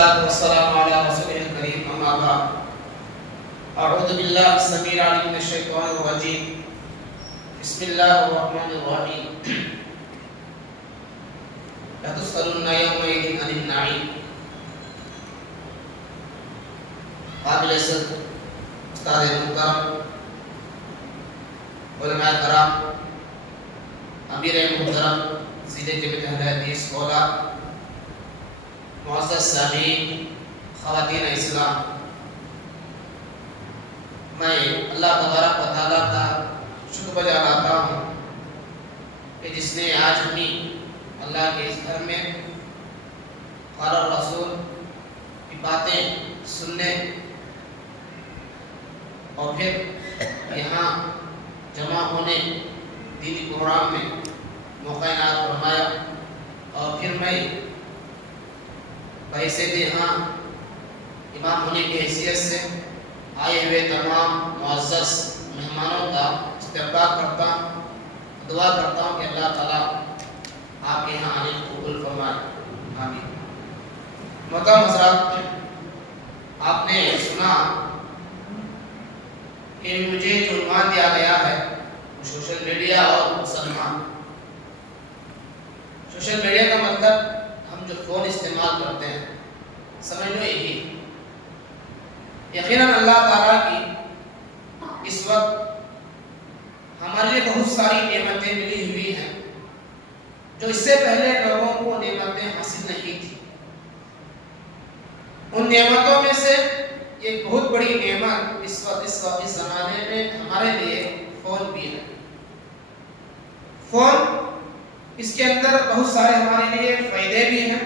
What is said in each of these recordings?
والصلاة والسلام على رسوله الكريم أما بعد أعوذ بالله السميع العليم من الشيطان الرجيم بسم الله الرحمن الرحيم لا تسألن يومئذ عن النعيم. قابل عزت استاد محترم علماء کرام امیر محترم ضلع جامعۃ اہل حدیث اولا معزز سامعین خواتین اسلام، میں اللہ تبارک و تعالیٰ کا شکر بجا لاتا ہوں کہ جس نے آج ہمیں اللہ کے اس گھر میں قال الرسول کی باتیں سننے اور پھر یہاں جمع ہونے دینی پروگرام میں موقع عنایت فرمایا. اور پھر میں بحیثیت یہاں امام ہونے کی حیثیت سے آئے ہوئے تمام معزز مہمانوں کا استقبال کرتا ہوں، دعا کرتا ہوں کہ اللہ تعالیٰ آپ کے یہاں آنے کو قبول فرمائے. آمین. محترم حضرات، آپ نے سنا کہ مجھے جو عنوان دیا گیا ہے وہ سوشل میڈیا اور مسلمان. سوشل میڈیا کا مطلب ہم جو فون استعمال کرتے ہیں، سمجھ لو یہی. یقیناً اللہ تعالیٰ کی اس وقت ہمارے لیے بہت ساری نعمتیں ملی ہوئی ہیں جو اس سے پہلے لوگوں کو نعمتیں حاصل نہیں تھی. ان نعمتوں میں سے ایک بہت بڑی نعمت اس زمانے میں ہمارے لیے فون بھی ہے. فون، اس کے اندر بہت سارے ہمارے لیے فائدے بھی ہیں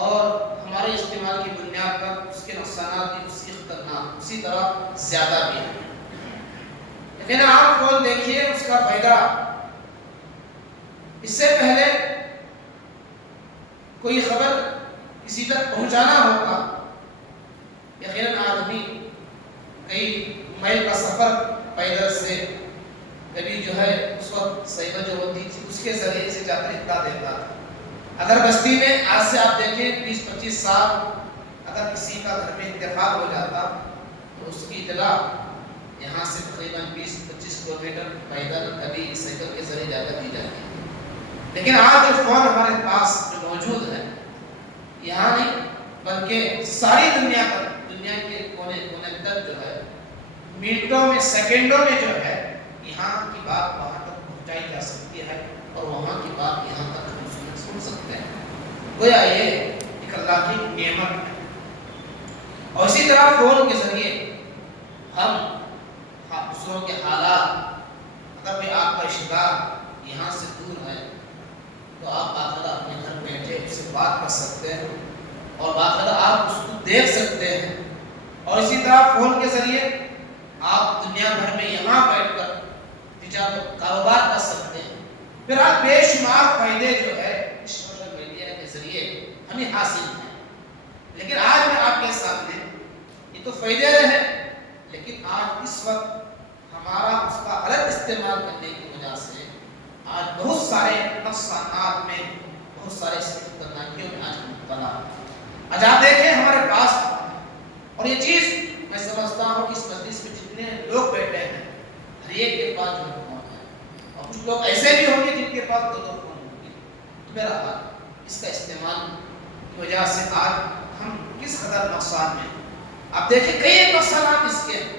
اور ہمارے استعمال کی بنیاد پر اس کے نقصانات بھی اسی طرح زیادہ بھی ہیں. لیکن آپ فون دیکھیے، اس کا فائدہ، اس سے پہلے کوئی خبر کسی تک پہنچانا ہوگا، یقیناً آدمی کئی میل کا سفر پیدل سے، کبھی جو ہے اس وقت سائیکل جو ہوتی تھی اس کے ذریعے سے جاتا اطلاع دیتا تھا. اگر بستی میں آج سے آپ دیکھیں 20-25 سال اگر کسی کا گھر میں انتقال ہو جاتا تو اس کی اطلاع یہاں سے تقریباً 20-25 کلومیٹر پیدل کبھی سائیکل کے ذریعے جا کر دی جاتی ہے. لیکن آج جو فون ہمارے پاس جو موجود ہے، یہاں نہیں بلکہ ساری دنیا کے کونے کونے تک جو ہے منٹوں میں، سیکنڈوں میں جو ہے یہاں کی بات وہاں تک پہنچائی جا سکتی ہے اور وہاں کی بات یہاں تک ہم سن سکتے ہیں. گویا یہ ایک اللہ کی نعمت ہے. اور اسی طرح فون کے ذریعے ہم دوسروں کے حالات، اگر کوئی آپ کا رشتہ دار یہاں سے دور ہے تو آپ باقاعدہ اپنے گھر بیٹھے اس سے بات کر سکتے ہیں اور باقاعدہ آپ اس کو دیکھ سکتے ہیں. اور اسی طرح فون کے ذریعے آپ دنیا بھر میں یہاں بیٹھ کر تجارت کاروبار کر سکتے ہیں. پھر آپ بے شمار فائدے جو ہے اس سوشل میڈیا کے ذریعے ہمیں حاصل ہیں. لیکن آج میں آپ کے سامنے یہ تو فائدے رہے، لیکن آج اس وقت ہمارا اس کا غلط استعمال کرنے کی وجہ سے آج بہت سارے نقصانات میں، بہت سارے اس کی خطرناکیوں میں آج مبتلا ہے. آج آپ دیکھیں ہمارے پاس، اور یہ چیز میں سمجھتا ہوں کہ اس مجلس میں جتنے لوگ بیٹھے ہیں ہر ایک کے پاس جو فون ہے، اور کچھ لوگ ایسے بھی ہوں گے جن کے پاس 2 فون ہوں گے. تو میرا حال اس کا استعمال کی وجہ سے آج ہم کس قدر نقصان میں. آپ دیکھیں کئی نقصانات اس کے ہیں،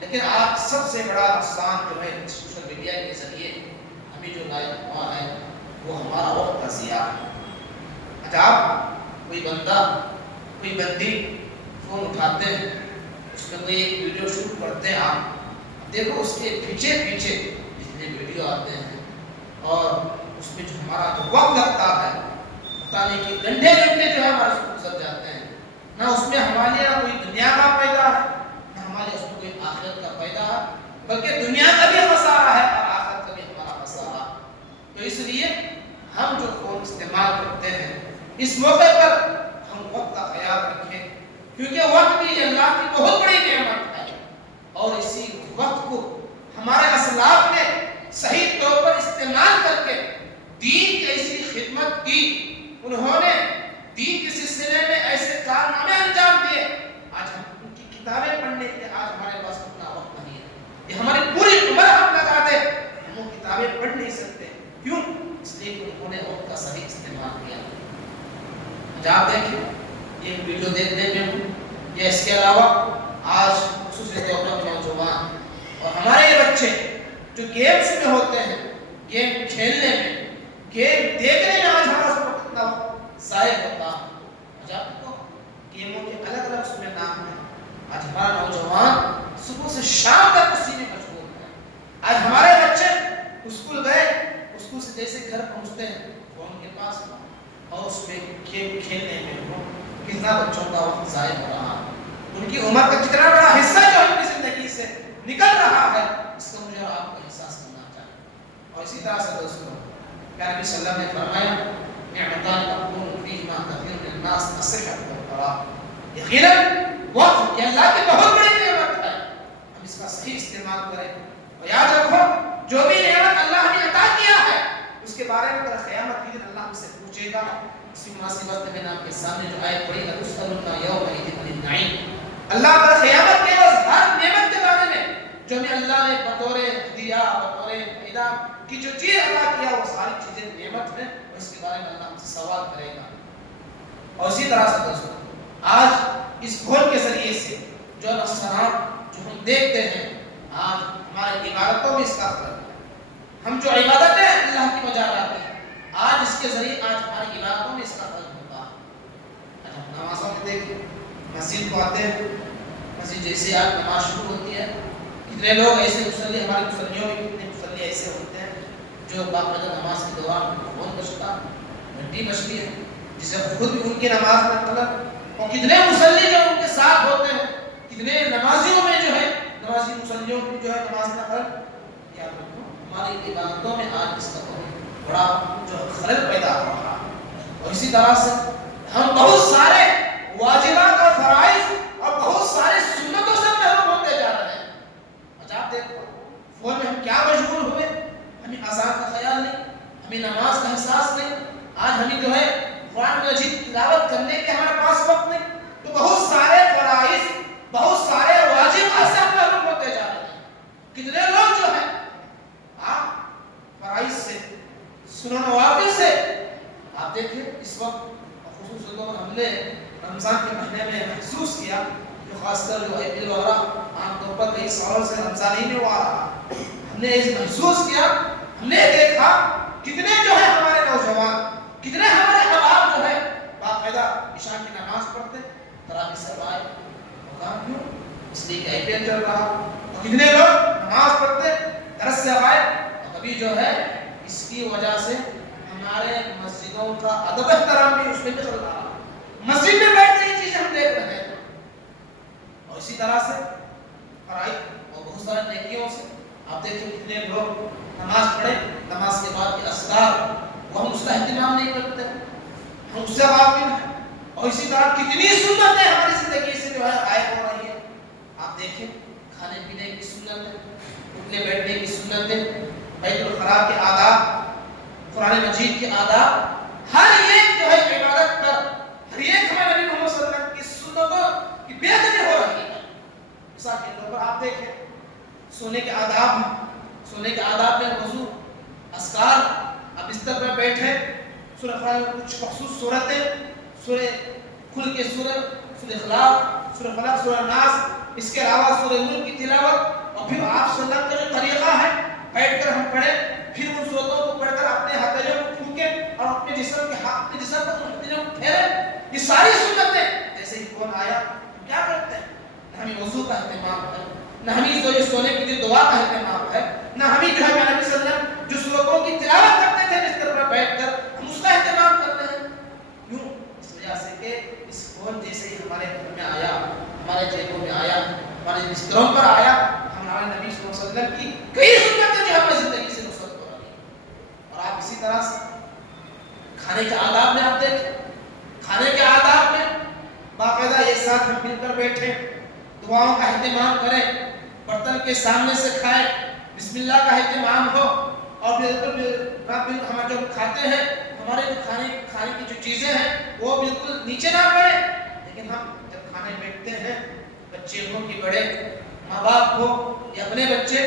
لیکن آج سب سے بڑا نقصان جو ہے سوشل میڈیا کے ذریعے ہمیں جو لاحق ہوا ہے وہ ہمارا وقت کا ضیاع ہے. اچھا، آپ کوئی بندہ، کوئی بندی فون اٹھاتے ہیں، اس میں کوئی ایک ویڈیو شوٹ کرتے ہیں، آپ دیکھو اس کے پیچھے جتنے ویڈیو آتے ہیں اور اس میں جو ہمارا جو وقت لگتا ہے، پتہ نہیں کہ گھنٹے جو ہے ہمارے سے گزر جاتے ہیں. نہ اس میں ہمارے لیے کوئی دنیا کا فائدہ ہے، نہ ہمارے اس میں کوئی آخرت کا فائدہ ہے، بلکہ دنیا کا بھی خسارہ ہے اور آخرت کا بھی ہمارا خسارہ. تو اس لیے ہم جو فون استعمال کرتے ہیں اس موقع پر ہم وقت کا خیال رکھیں، کیونکہ وقت بھی اللہ کی بہت بڑی نعمت ہے. اور اسی وقت کو ہمارے اسلاف نے صحیح طور پر استعمال کر کے دین کی ایسی خدمت کی. انہوں نے دین کے سلسلے میں ایسے آپ دیکھیں یہ ویڈیو دیکھنے میں ہوں یا اس کے علاوہ آج خصوصی طور پر نوجوان اور ہمارے یہ بچے جو گیمز میں ہوتے ہیں، گیم کھیلنے میں، گیم دیکھنے میں آج ہمارا وقت کتنا ضائع ہوتا ہے۔ آج آپ کو گیموں کے الگ الگ اس میں نام ہیں۔ آج ہمارا نوجوان صبح سے شام تک اسی میں مشغول ہے۔ آج ہمارے بچے اسکول گئے، اسکول سے جیسے گھر پہنچتے ہیں فون کے پاس اور اس میں گیم کھیلنے میں کتنا بچوں کا وقت ضائع ہو رہا ہے۔ ان کی عمر کا کتنا بڑا حصہ جو ان کی زندگی سے نکل رہا ہے، اس کا مجھے اور آپ کو احساس کرنا چاہیے۔ اور اسی طرح سے دوستوں کہ نبی صلی اللہ علیہ وسلم نے فرمایا نعمتان مغبون فیہما کثیر من الناس الصحۃ والفراغ، یقیناً وقت یہ اللہ کی بہت بڑی نعمت ہے، ہم اس کا صحیح استعمال کریں۔ اور یاد رکھو جو بھی نعمت اللہ نے عطا کیا ہے اس کے بارے میں قیامت کے دن اللہ ہم سے پوچھے گا۔ اسی مناسبت میں میں نے آپ کے سامنے جو آیت پڑھی ہے تسألون یومئذ عن النعیم، اللہ پر قیامت کے روز ہر نعمت کے بارے میں جو ہمیں اللہ نے بطور ہدیہ بطور پیدا کی جو چیز عطا کیا وہ ساری چیزیں نعمت ہیں، اور اس کے بارے میں اللہ ہم سے سوال کرے گا۔ اور اسی طرح سے دوستوں آج اس فون کے ذریعے سے جو نقصانات جو ہم دیکھتے ہیں، آج ہماری عبادتوں میں اس کا فرق ہے۔ ہم جو عبادتیں اللہ کی بجا لاتے ہیں، آج اس کے ذریعے آج ہماری عبادتوں میں اس کا فرق ہوتا ہے۔ آج ہم نمازوں میں دیکھیں، مسجد کو آتے ہیں، مسجد جیسے آج نماز شروع ہوتی ہے، کتنے لوگ ایسے مصلی، ہماری مصلیوں میں کتنے مصلی ایسے ہوتے ہیں جو باقاعدہ نماز کے دوران فون بجتا گھنٹی بجتی ہے جسے خود بھی ان کی نماز میں طلب، اور کتنے مصلی جو ان کے ساتھ ہوتے ہیں، کتنے نمازیوں میں جو ہے نمازی مصلیوں کی جو ہے نماز کا فرق، یا ہماری عبادتوں میں آج اس کا بہت بڑا جو خلل پیدا ہو رہا ہے۔ اور اسی طرح سے ہم بہت سارے واجبات اور فرائض اور بہت سارے سنتوں سے محروم ہوتے جا رہے ہیں۔ آج آپ دیکھو فون میں ہم کیا مشغول ہوئے، ہمیں اذان کا خیال نہیں، ہمیں نماز کا احساس نہیں، آج ہمیں جو ہے قرآن مجید تلاوت کرنے کے ہمارے پاس وقت نہیں، تو بہت سارے فرائض بہت سارے واجبات سے ہم محروم ہوتے جا رہے ہیں۔ کتنے لوگ جو ہیں فرائض سے، سنن نوافل سے، آپ دیکھیں اس وقت خصوصاً طور ہم نے رمضان کے مہینے میں محسوس کیا، جو خاص کر جو IPL وغیرہ عام طور پر کئی سالوں سے رمضان ہی میں ہوا رہا، ہم نے اس محسوس کیا، ہم نے دیکھا کتنے جو ہے ہمارے نوجوان، کتنے ہمارے احباب جو ہے باقاعدہ عشاء کی نماز پڑھتے تراویح سے آئے، مقام کیوں؟ اس لیے کہ IPL چل رہا، اور کتنے لوگ نماز پڑھتے درس سے آئے، اور کبھی جو ہے اس کی وجہ سے ہمارے مسجدوں کا ادب احترام بھی اس میں چل رہا، مسجد میں بیٹھ کے یہ چیزیں ہم دیکھ رہے ہیں۔ اور اسی طرح سے فرائض اور بہت سارے نیکیوں سے آپ دیکھیں کتنے لوگ نماز پڑھے، نماز کے بعد کے اذکار وہ ہم اس کا اہتمام نہیں کرتے، ہم اس سے غافل ہیں۔ اور اسی طرح کتنی سنتیں ہماری زندگی سے جو ہے غائب ہو رہی ہے۔ آپ دیکھیں کھانے پینے کی سنتیں، اٹھنے بیٹھنے کی سنتیں، بیت الخلاء کے آداب، قرآن مجید کے آداب، ہر ایک جو ہے عبادت پر ہر ایک ہمیں نبی محمد صلی اللہ علیہ وسلم کی سنتوں کی بے ادبی ہو رہی ہے۔ مثال کے طور پر آپ دیکھیں سونے کے آداب ہیں، سونے کے آداب میں وضو، اذکار، آپ بستر پر بیٹھے سورہ فلق میں کچھ مخصوص صورتیں، سورہ کھل کے سورہ اخلاق، سورہ فلق، سورہ ناس، اس کے علاوہ سورہ ملک کی تلاوت، اور پھر آپ صلی اللہ علیہ وسلم کا جو طریقہ ہے بیٹھ کر ہم پڑھیں، پھر ان صورتوں کو پڑھ کر اپنے ہتھیلیوں کو پھونکیں اور اپنے جسم پر ہتھیلیوں کو پھیریں، یہ ساری سنتیں جیسے ہی فون آیا کیا کرتے ہیں؟ نہ ہمیں وضو کا اہتمام ہے، نہ ہمیں سونے کی جو دعا کا اہتمام ہے، نہ ہمیں جو ہے نبی صلی اللہ علیہ وسلم جو صورتوں کی تلاوت کرتے تھے بستر پر بیٹھ کر ہم اس کا اہتمام کرتے ہیں۔ کیوں؟ اس وجہ سے کہ اس فون جیسے ہی ہمارے گھر میں آیا، ہمارے جیبوں میں آیا، ہمارے بستروں پر آیا، ہمارے نبی صلی اللہ علیہ وسلم کی کئی سنتیں جو ہماری زندگی سے نصرت ہو رہی ہیں۔ اور آپ اسی طرح سے کھانے کے آداب میں آپ دیکھیں، کھانے کے آداب میں باقاعدہ ایک ساتھ ہم مل کر بیٹھے، دعاؤں کا اہتمام کریں، برتن کے سامنے سے کھائیں، بسم اللہ کا اہتمام ہو، اور بالکل ہم جو کھاتے ہیں ہمارے جو کھانے کی جو چیزیں ہیں وہ بالکل نیچے نہ پڑے، لیکن ہم جب کھانے بیٹھتے ہیں بچے ہوں کہ بڑے، ماں باپ ہو یا اپنے بچے،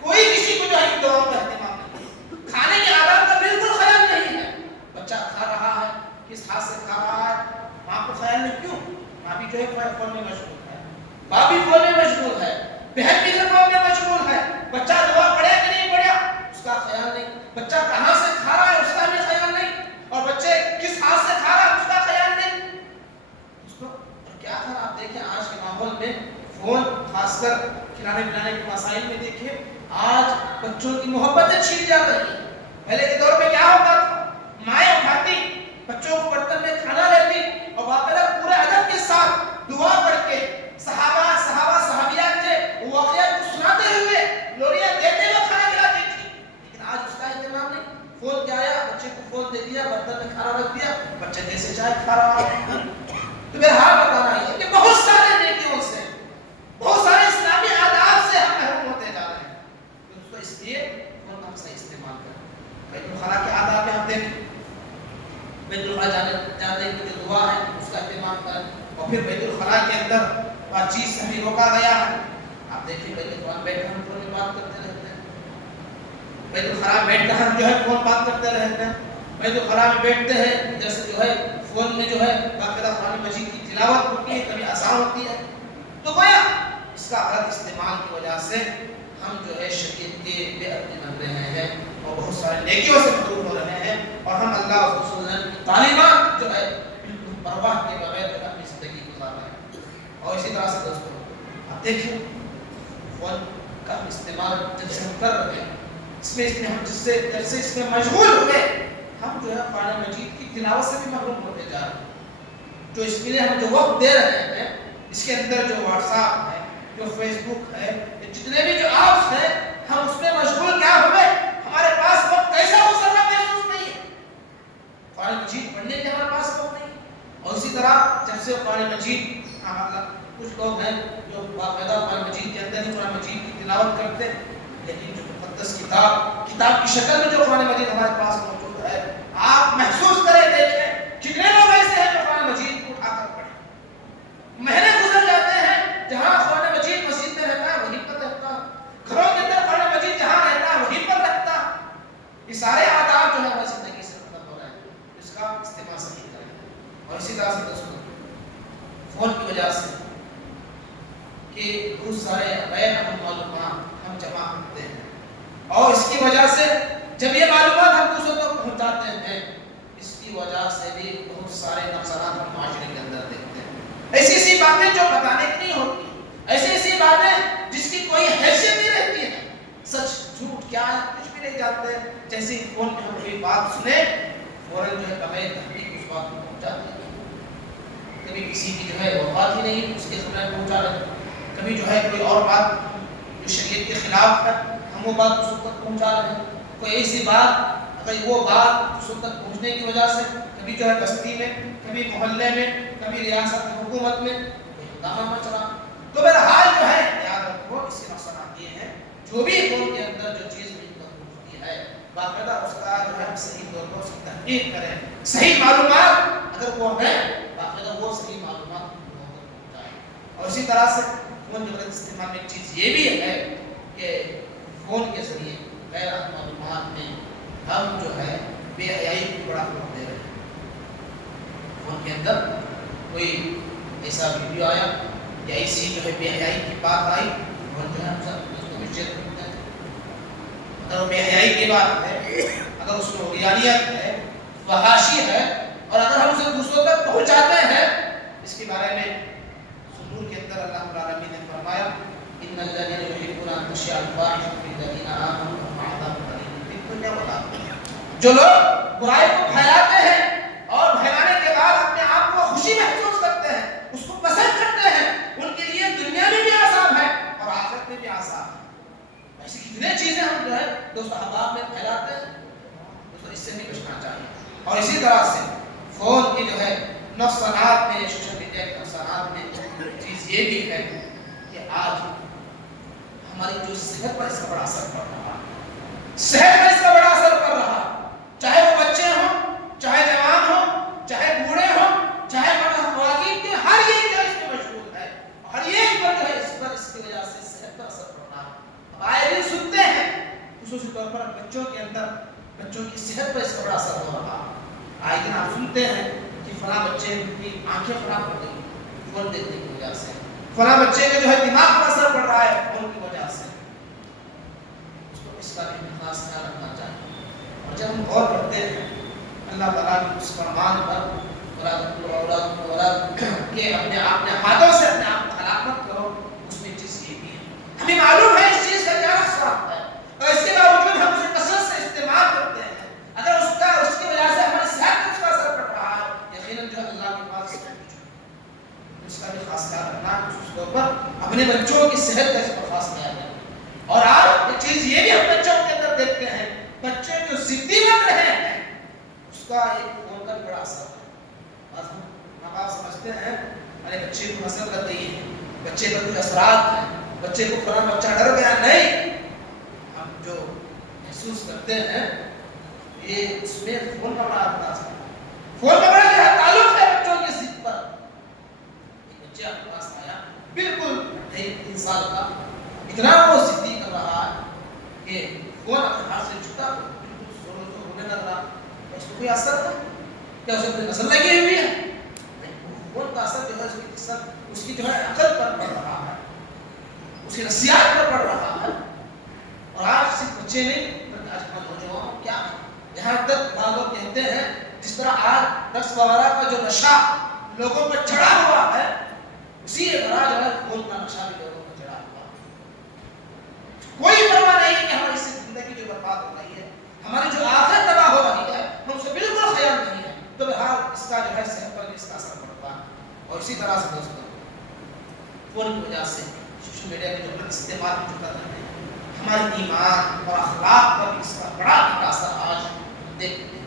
کوئی کسی کو جو ہے دعاؤں کا اہتمام نہیں، کھانے کے آداب کا بالکل خیال نہیں ہے۔ بچہ کھا رہا ہے کس ہاتھ سے کھا رہا ہے، ماں کو خیال نہیں، کیوں؟ ماں بھی جو ہے فون میں مشغول ہے، باپ بھی فون میں مشغول ہے، بہن بھی فون میں مشغول ہے، بچہ دعا پڑھا کہ نہیں پڑھا اس کا خیال نہیں، بچہ کہاں سے کھا رہا ہے اس کا بھی خیال نہیں، اور بچے کس ہاتھ سے کھا رہا ہے اس کا خیال نہیں۔ دوستو اور کیا کر آپ دیکھیں آج کے ماحول میں فون، خاص کر کھلانے پلانے کے مسائل میں دیکھیں آج بچوں کی محبتیں چھین جا رہی ہیں۔ پہلے کے دور میں کیا ہوتا تھا، مائیں اٹھاتی بچوں کو برتن میں کھانا لیتی اور باقاعدہ پورے ادب کے ساتھ دعا پڑھ کے صحابیات کے واقعات کو سناتے ہوئے لوریاں دیتے ہوئے کھانا کھلاتی تھی، لیکن آج اس کا اہتمام نہیں۔ فون کیا آیا، بچے کو فون دے دیا، برتن میں کھانا رکھ دیا، بچہ جیسے چائے کھا رہا ہے۔ تو میرا حال بتانا ہے کہ بہت سارے نیکیوں سے، بہت سارے اسلامی آداب سے ہم محروم ہوتے جا رہے ہیں۔ دوستو اس لیے فون کا ہم صحیح استعمال کریں۔ بیت الخلا کے آداب میں ہم دیکھیں، بیت الخلا جانے کی جو دعا ہے اس کا اہتمام کریں، اور پھر بیت الخلا کے اندر بات چیت سے بھی روکا گیا ہے۔ آپ دیکھیں بیت الخلا بیٹھ کر ہم فون میں بات کرتے رہتے ہیں، بیت الخلا بیٹھ کر ہم جو ہے فون بات کرتے رہتے ہیں، بیت الخلا میں بیٹھتے ہیں جیسے جو ہے فون میں جو ہے باقاعدہ قرآن مجید کی تلاوت ہوتی ہے، کبھی آسان ہوتی ہے، تو گویا اس کا غلط استعمال کی وجہ سے ہم جو ہے شریعت کے بے ادبی بن رہے ہیں اور بہت سارے نیکیوں سے محروم ہو رہے ہیں، اور ہم اللہ اور رسول اللہ کی تعلیمات جو ہے بالکل پرواہ کے بغیر اپنی زندگی گزار رہے ہیں۔ اور اسی طرح سے دوستوں آپ دیکھیں فون کا استعمال جب سے ہم کر رہے ہیں اس میں ہم جب سے اس میں مشغول ہوئے ہم جو ہے قرآن مجید کی تلاوت سے بھی محروم ہوتے جا رہے ہیں۔ جو اس کے لیے ہم جو وقت دے رہے ہیں، اس کے اندر جو واٹس ایپ ہے، جو فیس بک ہے، جتنے بھی جو ایپس ہیں، ہم اس میں مشغول کیا ہوئے، ہمارے پاس وقت کیسا گزرنا محسوس نہیں ہے، قرآن مجید پڑھنے کے ہمارے پاس وقت نہیں۔ اور اسی طرح جب سے قرآن مجید کچھ لوگ ہیں جو باقاعدہ قرآن مجید کے اندر ہی قرآن مجید کی تلاوت کرتے ہیں، لیکن جو مقدس کتاب کی شکل میں جو قرآن مجید ہمارے پاس موجود ہے، آپ محسوس کریں، دیکھیں کتنے لوگ ایسے ہیں جو قرآن مجید کو اٹھا کر پڑھیں۔ مہینے گزر جاتے ہیں جہاں قرآن مجید مسجد میں رہتا ہے وہیں پر رہتا، گھروں کے اندر قرآن مجید جہاں رہتا ہے وہیں پر رہتا۔ یہ سارے آداب جو ہے ہماری زندگی سے ختم ہو رہے ہیں، اس کا استعمال صحیح کریں۔ اور اسی طرح سے دوستوں فون کی وجہ سے کہ بہت سارے غیر اہم معلومات ہم جمع کرتے ہیں، اور اس کی وجہ سے جب یہ معلومات ہم دوسروں تک پہنچاتے ہیں، اس کی وجہ سے بھی بہت سارے نقصانات ہم معاشرے کے اندر دیکھتے ہیں۔ ایسی ایسی باتیں جو بتانے کی نہیں ہوتی، ایسی ایسی باتیں جس کی کوئی حیثیت نہیں رہتی ہے، سچ جھوٹ کیا ہے کچھ بھی نہیں جانتے، جیسے فون میں ہم کوئی بات سنیں فوراً جو ہے بغیر تحقیق اس بات کو پہنچاتے ہیں۔ کبھی کسی کی جو ہے وفات ہی نہیں اس کے خبریں پہنچا رہے ہیں، کبھی جو ہے کوئی اور بات جو شریعت کے خلاف ہے ہم وہ بات اس تک پہنچا رہے ہیں، کوئی ایسی بات اگر وہ بات اس تک پہنچنے کی وجہ سے کبھی جو ہے بستی میں، کبھی محلے میں، کبھی ریاست حکومت میں کوئی ہنگامہ مچ رہا، تو بہرحال جو ہے یاد رکھو اس کے نقصانات یہ ہیں، جو بھی فون کے اندر جو چیز پہنچتی ہے باقاعدہ اس کا جو ہے صحیح طور پر اس کی تحقیق کریں، صحیح معلومات اگر وہ ہیں باقاعدہ وہ صحیح معلومات پہنچائیں۔ اور اسی طرح سے فون کے غلط استعمال میں ایک چیز یہ بھی ہے کہ فون کے ذریعے غیر معلومات میں ہم جو ہے بے حیائی کو بڑا فروغ دے رہے ہیں۔ فون کے اندر کوئی ایسا ویڈیو آیا یا ایسی جو ہے بے حیائی کی بات آئی، فون جو ہے ہم سب اس کو بھی شیئر کرتے ہیں۔ اگر وہ بے حیائی کی بات ہے، اگر اس میں ریالیت ہے، فحاشی ہے، اور اگر ہم اسے دوسروں تک پہنچاتے ہیں، اس کے بارے میں سورہ کے اندر اللہ رب العالمین نے فرمایا ان الذين يحبون ان تشيع الفاحشة في الذين آمنوا لهم عذاب أليم في الدنيا والآخرة۔ جو لوگ برائی کو پھیلاتے ہیں اور پھیلانے کے بعد اپنے آپ کو خوشی محسوس کرتے ہیں، اس کو پسند کرتے ہیں، ان کے لیے دنیا میں بھی عذاب ہے اور آخرت میں بھی عذاب ہے۔ ایسی کتنے چیزیں ہم جو ہے دوست احباب میں پھیلاتے ہیں، دوستوں اس سے بھی بچنا چاہیے۔ اور اسی طرح سے فون کی جو ہے نقصانات میں، سوشل میڈیا کے نقصانات میں چیز یہ بھی ہے کہ آج ہماری جو صحت پر اس کا بڑا اثر پڑ رہا ہے، صحت پر اس کا بڑا اثر پڑ رہا ہے، چاہے وہ بچے ہوں، چاہے جوان ہوں، چاہے بوڑھے ہوں، چاہے خواتین کے، ہر ایک جو اس میں مشغول ہے، ہر ایک پر جو ہے اس کی وجہ سے صحت پر اثر پڑ رہا ہے۔ اب آئے دن سنتے ہیں خصوصی طور پر بچوں کے اندر، بچوں کی صحت پر اس کا بڑا اثر ہو رہا ہے۔ آئے دن آپ سنتے ہیں بچے کی آنکھیں خراب ہو گئی فون دیکھنے کی وجہ سے، فلاں بچے کا جو ہے دماغ پر اثر پڑ رہا ہے فون کی وجہ سے، اس کو اس کا بھی خاص خیال رکھنا چاہیے۔ اور جب ہم غور کرتے ہیں اللہ تعالیٰ کی اس فرمان پر کہ اپنے ہاتھوں سے اپنے آپ کو ہلاک مت کرو، اس میں چیز یہ بھی ہے، ہمیں معلوم ہے اس چیز کا کیا نقصان ہے، اور اس کے باوجود ہم اسے کثرت سے استعمال کرتے ہیں۔ اگر اس کی وجہ سے ہماری صحت پر اس کا اثر پڑ رہا ہے، یقیناً جو اللہ کے پاس اس کا بھی خاص خیال رکھنا، خصوص طور پر اپنے بچوں کی صحت کا اس پر خاص خیال رکھنا۔ اور آج یہ چیز یہ بھی ہم بچوں کے اندر دیکھتے ہیں، بچے جو ضدی بن رہے ہیں اس کا ایک فون کا بڑا اثر ہے۔ آج ماں باپ سمجھتے ہیں ارے بچے کو اثر لگ گئی ہے، بچے پر کچھ اثرات ہیں، بچے کو فلاں بچہ ڈر گیا، نہیں، ہم جو محسوس کرتے ہیں یہ اس میں فون کا بڑا انداز ہے، فون کا بڑا جو تعلق ہے بچوں کی ضد پر۔ ایک بچہ آپ کے پاس آیا بالکل 3 سال کا، اتنا وہ ضدی کر رہا ہے کہ فون اپنے ہاتھ سے چھوٹا بالکل زور ہونے لگ رہا، اس کو کوئی اثر ہے کیا؟ اسے کوئی نسل لگی ہوئی ہے؟ فون کا اثر جو ہے اس کی جو ہے عقل پر پڑ رہا ہے، اس کی نفسیات پر پڑ رہا ہے۔ اور آج صرف بچے نہیں بلکہ آج ہمارے نوجوان کیا ہے، یہاں تک بعض لوگ کہتے ہیں جس طرح آج رقص وغیرہ کا جو نشہ لوگوں پر چڑھا ہوا ہے، اسی طرح جو ہے فون کا نشہ بھی لوگوں پر چڑھا ہوا ہے۔ کوئی پرواہ نہیں ہے کہ ہماری زندگی جو برباد ہو رہی ہے، ہماری جو آخرت تباہ ہو رہی ہے، ہم سے بالکل خیال نہیں ہے، تو بہرحال اس کا جو ہے صحت پر اس کا اثر پڑتا ہے۔ اور اسی طرح سے دوستوں فون کی وجہ سے سوشل میڈیا کے جو غلط استعمال جو کر رہے ہیں، ہمارے ایمان اور اخلاق پر بھی اس کا بڑا اثر آج دیکھتے ہیں۔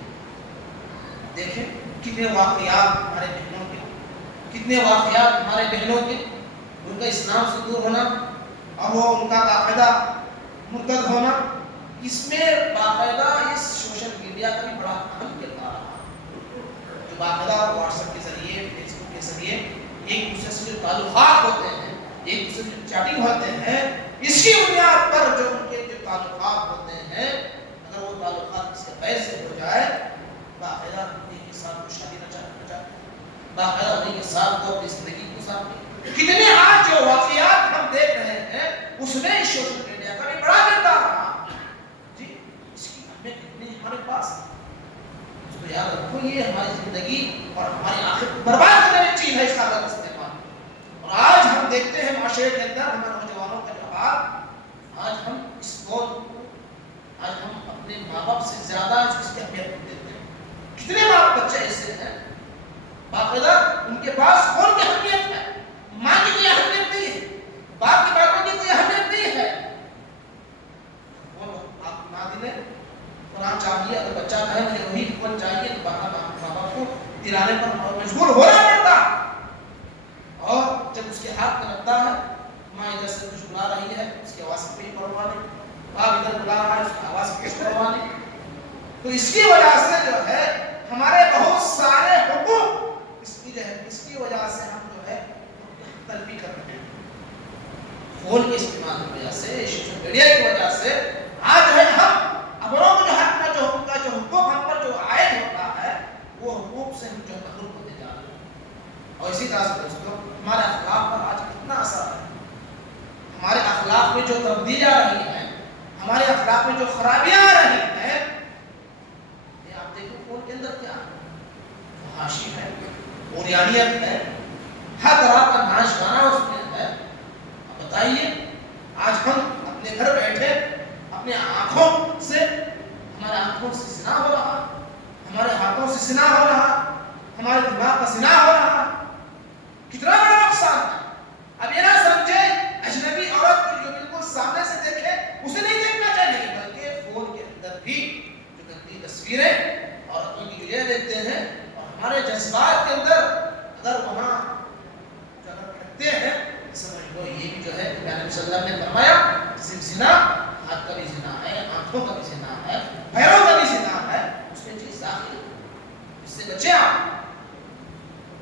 دیکھیں کتنے واقعات ہمارے بہنوں کے، کتنے واقعات ہمارے بہنوں کے، ان کا اسلام سے دور ہونا اور وہ ان کا باقاعدہ مرتد ہونا، اس میں باقاعدہ اس سوشل میڈیا کا بھی بڑا اہم کردار رہا، جو باقاعدہ واٹس ایپ کے ذریعے، فیس بک کے ذریعے ایک دوسرے سے جو تعلقات ہوتے ہیں، ایک دوسرے سے چیٹنگ ہوتے ہیں، اس کی بنیاد پر جو ان کے جو تعلقات ہوتے ہیں، اگر وہ تعلقات اس کے غیر سے ہو جائے، باقاعدہ انہیں کے ساتھ کو شادی نہ چاہتے، باقاعدہ انہیں کے ساتھ کو اپنی زندگی کو ساتھ، کتنے آج جو واقعات ہم دیکھ رہے ہیں اس میں سوشل میڈیا کا بھی بڑا کردار رہا۔ جی اس کی اہمیت کتنی ہمارے پاس، اس کو یاد رکھو، یہ ہماری زندگی اور ہماری آخرت برباد کرنے والی چیز ہے اس کا غلط استعمال۔ اور آج ہم دیکھتے ہیں معاشرے کے اندر ہمارے نوجوانوں کا جو حال، آج ہم اس فون کو، آج ہم اپنے ماں باپ سے زیادہ اس کی اہمیت دیتے ہیں۔ کتنے باپ بچے ایسے ہیں باقاعدہ ان کے پاس فون کی اہمیت ہے، ماں کی کوئی اہمیت نہیں ہے، باپ کی باتوں کی کوئی اہمیت نہیں ہے۔ فون آپ نہ دلیں، قرآن چاہیے، اگر بچہ کہے مجھے وہی فون چاہیے تو ماں باپ کو دلانے پر مجبور ہونا پڑتا، اور جب اس کے ہاتھ میں لگتا ہے، ماں ادھر سے کچھ بلا رہی ہے، اس کی آواز کی کوئی پرواہ نہیں، باپ ادھر بلا رہا ہے، اس کی آواز کی کوئی پرواہ نہیں، تو اس کی وجہ سے جو ہے ہمارے بہت سارے حقوق اس کی وجہ سے ہم جو ہے تلفی کر رہے ہیں۔ فون کے استعمال کی وجہ سے، سوشل میڈیا کی وجہ سے آج جو ہے ہم اپنوں کو جو حق کا جو حقوق ہم پر جو عائد ہوتا ہے، وہ حقوق سے ہم جو محروم ہوتے جا رہے ہیں۔ اور اسی طرح سے دوستوں ہمارے اخلاق پر آج کتنا اثر ہے، ہمارے اخلاق میں جو تبدیلی آ رہی ہے، ہمارے اخلاق میں جو خرابیاں آ رہی ہیں، یہ آپ دیکھو فون کے اندر کیا ہے، فحاشی ہے، عریانیت ہے، ہر طرح کا ناچ گانا اس میں ہے۔ اب بتائیے آج ہم اپنے گھر بیٹھے اپنے آنکھوں سے، ہمارے آنکھوں سے زنا ہو رہا، ہمارے ہاتھوں سے زنا ہو رہا، ہمارے دماغ کا زنا ہو رہا، کتنا بڑا نقصان ہے۔ اب یہ نہ سمجھے اجنبی عورت کو جو بالکل سامنے سے دیکھے اسے نہیں دیکھنا چاہیے، بلکہ فون کے اندر بھی جو گندی تصویریں عورتوں کی جو یہ دیکھتے ہیں، اور ہمارے جذبات کے اندر اگر وہاں رکھتے ہیں، سمجھ لو یہ بھی جو ہے نبی صلی اللہ علیہ وسلم نے فرمایا صرف زنا ہاتھ کا بھی زنا ہے، آنکھوں کا بھی زنا ہے، پیروں کا بھی زنا ہے، اس میں چیز داخل ہے، اس سے بچے آپ۔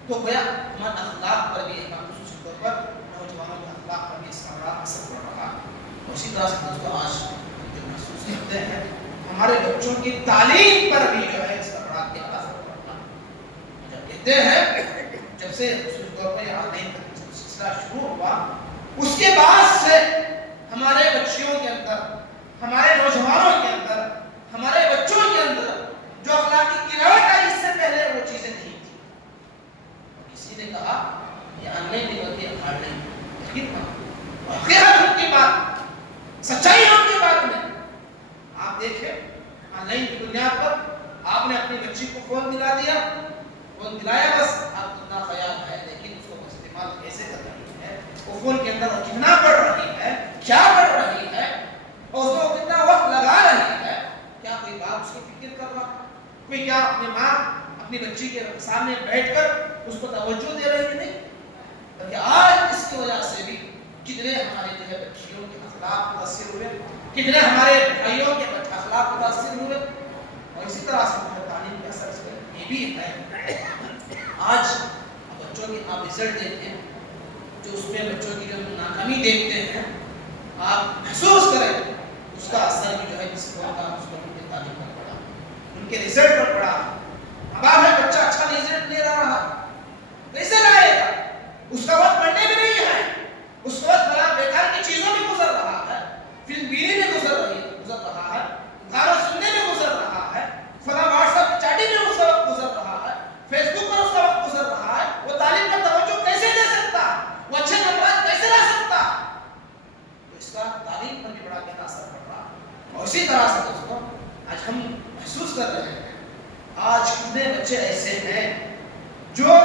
تو گویا ہمارے اخلاق پر بھی خصوصی طور پر نوجوانوں کے اخلاق پر بھی اس کا بڑا اثر پڑ رہا ہے۔ اور اسی طرح سے دوستوں آج جو محسوس کرتے ہیں ہمارے بچوں کی تعلیم پر بھی جو ہے اس کا بڑا اثر پڑ رہا ہے۔ جب کہتے ہیں سے خصوصی طور پر آن لائن سلسلہ شروع ہوا اس کے بعد سے ہمارے بچیوں کے اندر، ہمارے نوجوانوں کے اندر، ہمارے بچوں کے اندر جو اخلاقی گراوٹ آئی اس سے پہلے وہ چیزیں نہیں تھی. کسی نے کہا یہ آن لائن نہیں بلکہ آن لائن. حقیقت کی بات، سچائی آپ کی بات میں. آپ دیکھیں آن لائن کی بنیاد پر آپ نے اپنی بچی کو فون دلا دیا، فون دلایا بس آپ کو اتنا خیال ہے، لیکن اس کو استعمال کیسے کر رہی ہے، وہ فون کے اندر کتنا پڑھ رہی ہے، کیا پڑھ رہی ہے، اور اس کو کتنا وقت لگا رہی ہے، کیا کوئی باپ اس کی فکر کر رہا؟ کوئی کیا اپنی ماں اپنی بچی کے سامنے بیٹھ کر اس کو توجہ دے رہی ہے؟ نہیں. بلکہ آج اس کی وجہ سے بھی کتنے ہمارے جو ہے بچیوں کے اخلاق متاثر ہوئے، کتنے ہمارے بھائیوں کے اخلاق متاثر ہوئے، اور اسی طرح سے تعلیم کا اثر یہ بھی ہے. آج بچوں کے آپ رزلٹ دیکھتے ہیں، جو اس میں بچوں کی جو ناکامی دیکھتے ہیں، آپ محسوس کریں اس کا اثر بھی جو ہے کسی کو کا اس کو ان کی تعلیم پر پڑا، ان کے رزلٹ پر پڑا. اب آپ ہے بچہ اچھا رزلٹ لے رہا کیسے لائے گا؟ اس کا وقت پڑھنے میں نہیں ہے، اس وقت بڑا بیکار کی چیزوں میں گزر رہا ہے، فلم بینی میں گزر رہا ہے، گانا سننے میں گزر رہا ہے، فلاں واٹس ایپ چیٹنگ میں اس کا وقت گزر رہا ہے، فیس بک پر اس کا وقت گزر رہا ہے. وہ تعلیم کا توجہ کیسے دے سکتا؟ وہ اچھے نمبرات کیسے لا سکتا؟ تو اس کا تعلیم پر بھی بڑا گہرا اثر پڑ رہا ہے. اور اسی طرح سے دوستوں آج ہم محسوس کر رہے ہیں آج کتنے بچے ایسے ہیں جو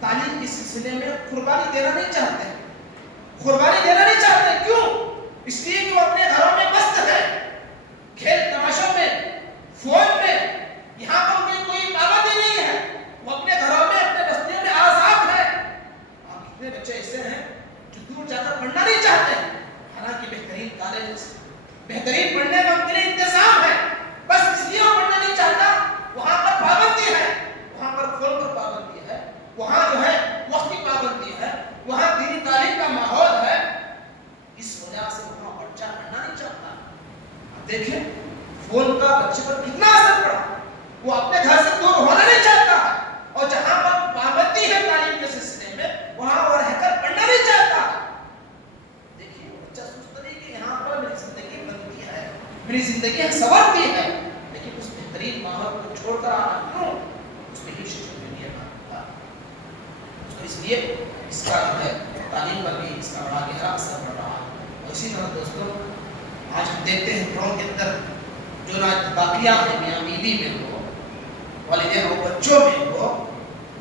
تعلیم کے سلسلے میں قربانی دینا نہیں چاہتے. قربانی دینا نہیں چاہتے کیوں؟ اس لیے کہ وہ اپنے گھروں میں مست ہے، کھیل تماشوں میں، فون میں، یہاں پر انہیں کوئی پابندی نہیں ہے، وہ اپنے گھروں میں اپنے بستیوں میں آزاد ہے. اور کتنے بچے ایسے ہیں جو دور جا کر پڑھنا نہیں چاہتے، حالانکہ بہترین کالج، بہترین پڑھنے کا ان کے لیے انتظام ہے، بس اس لیے وہ پڑھنا نہیں چاہتا. وہاں پر پابندی ہے، وہاں پر فون پر پابندی ہے، وہاں جو ہے وقت کی پابندی ہے، وہاں دینی تعلیم کا ماحول ہے. اس وجہ سے وہاں بچہ پڑھنا نہیں چاہتا. اب دیکھیں فون کا بچے پر کتنا اثر پڑا. وہ اپنے گھر سے دور ہونا نہیں چاہتا ہے، اور جہاں پر پابندی ہے تعلیم کے سلسلے میں وہاں وہ رہ کر پڑھنا نہیں چاہتا. دیکھیے بچہ سوچتا نہیں کہ یہاں پر میری زندگی بنتی ہے، میری زندگی سنورتی ہے، لیکن اس بہترین ماحول کو چھوڑ کر آنا کیوں؟ اس میں ہی شکر نہیں ہے. تو اس لیے اس کا جو ہے تعلیم پر بھی اس کا بڑا گہرا اثر پڑ رہا ہے. اور اسی طرح دوستوں آج ہم دیکھتے ہیں گھروں کے اندر جو نااتفاقیات ہیں میاں بیوی میں ہو، والدین ہو، بچوں میں ہو،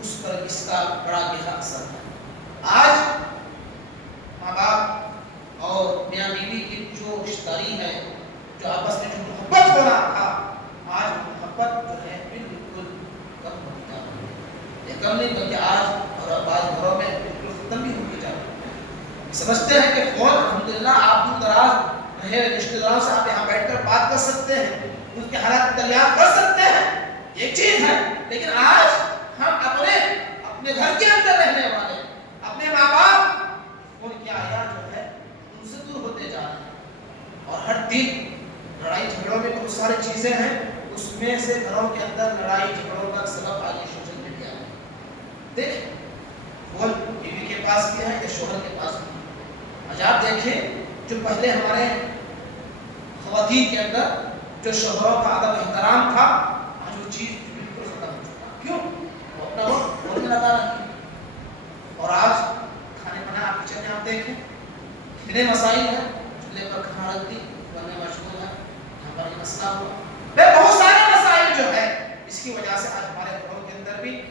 اس پر اس کا بڑا گہرا اثر ہے. آج ماں باپ اور میاں بیوی کی جو رشتہ ہے، جو آپس میں جو محبت ہو رہا تھا، آج محبت جو ہے بالکل کم ہوتی جا رہی ہے. یہ کم نہیں بلکہ آج اور بعض گھروں میں بالکل ختم بھی ہوتی جا رہی ہے. سمجھتے ہیں کہ فون الحمدللہ آپ دور دراز رہے رشتے داروں سے آپ یہاں بیٹھ کر بات کر سکتے ہیں، ان کے حالات دریافت کر سکتے ہیں، ایک چیز ہے. لیکن آج ہم اپنے گھر کے اندر رہنے والے اپنے ماں باپ فون کی آیا جو ہے ان سے دور ہوتے جا رہے ہیں. اور ہر دن لڑائی جھگڑوں میں بہت ساری چیزیں ہیں، اس میں سے گھروں کے اندر لڑائی جھگڑوں کا سبب آگے سوشل میڈیا ہے. دیکھ فون بیوی کے پاس بھی ہے یا شوہر کے پاس بھی ہے. آج آپ دیکھیں جو پہلے ہمارے خواتین کے اندر جو شوہروں کا ادب احترام تھا، آج وہ چیز بالکل ختم ہو چکا. کیوں؟ وہ اپنا وقت فون میں لگا رہی ہے. اور آج کھانے بنا آپ کچن میں آپ دیکھیں کتنے مسائل ہیں، چولہے پر کھانا رکھ دی بننے مشغول ہے، یہاں پر یہ مسئلہ ہوا. بہت سارے مسائل جو ہے اس کی وجہ سے آج ہمارے گھروں کے اندر بھی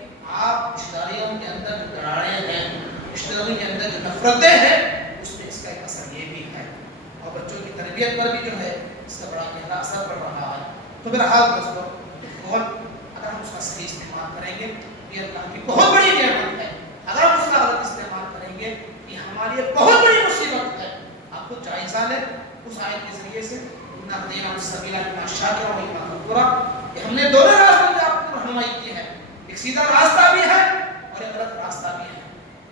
آپ رشتہ داریوں کے اندر جو دراڑیں ہیں، رشتہ داروں کے اندر جو نفرتیں ہیں، اس میں اس کا ایک اثر یہ بھی ہے. اور بچوں کی تربیت پر بھی جو ہے اس کا بڑا گہرا اثر پڑ رہا ہے. تو بہرحال دوستوں فون اگر ہم اس کا صحیح استعمال کریں گے یہ اللہ کی بہت بڑی نعمت ہے. اگر ہم اس کا غلط استعمال کریں گے یہ ہمارے لیے بہت بڑی مصیبت ہے. آپ کو جائزہ لیں اس آیت کے ذریعے سے کہ ہم نے دونوں راستوں میں آپ کو رہنمائی کی ہے، ایک سیدھا راستہ بھی ہے اور ایک غلط راستہ بھی ہے.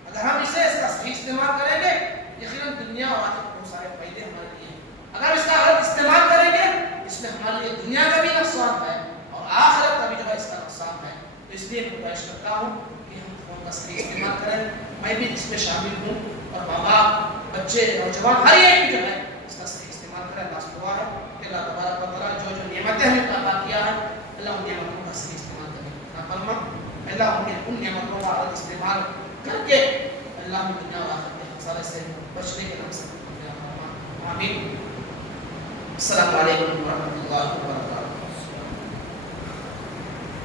اگر ہم اس کا صحیح استعمال کریں گے یقیناً دنیا اور آخرت میں بہت سارے فائدے ہمارے لیے ہیں. اگر اس کا غلط استعمال کریں گے اس میں ہمارے لیے دنیا کا بھی نقصان ہے اور آخرت کا بھی جو ہے اس کا نقصان ہے. تو اس لیے میں گزارش کرتا ہوں کہ ہم فون کا صحیح استعمال کریں. میں بھی اس میں شامل ہوں اور ماں باپ بچے نوجوان ہر ایک جو ہے اس کا صحیح استعمال کریں. اللہ سے دعا ہے کہ اللہ تبارک و تعالیٰ جو جو نعمتیں ہمیں عطا کیا ہے اللہ ان نعمتوں کا صحیح استعمال کرے. اللہ ان نعمتوں کا استعمال کر کے اللہ ہمیں دنیا اور آخرت کے خسارے سے بچنے کے نام سے آمین. السلام علیکم ورحمۃ اللہ وبرکاتہ.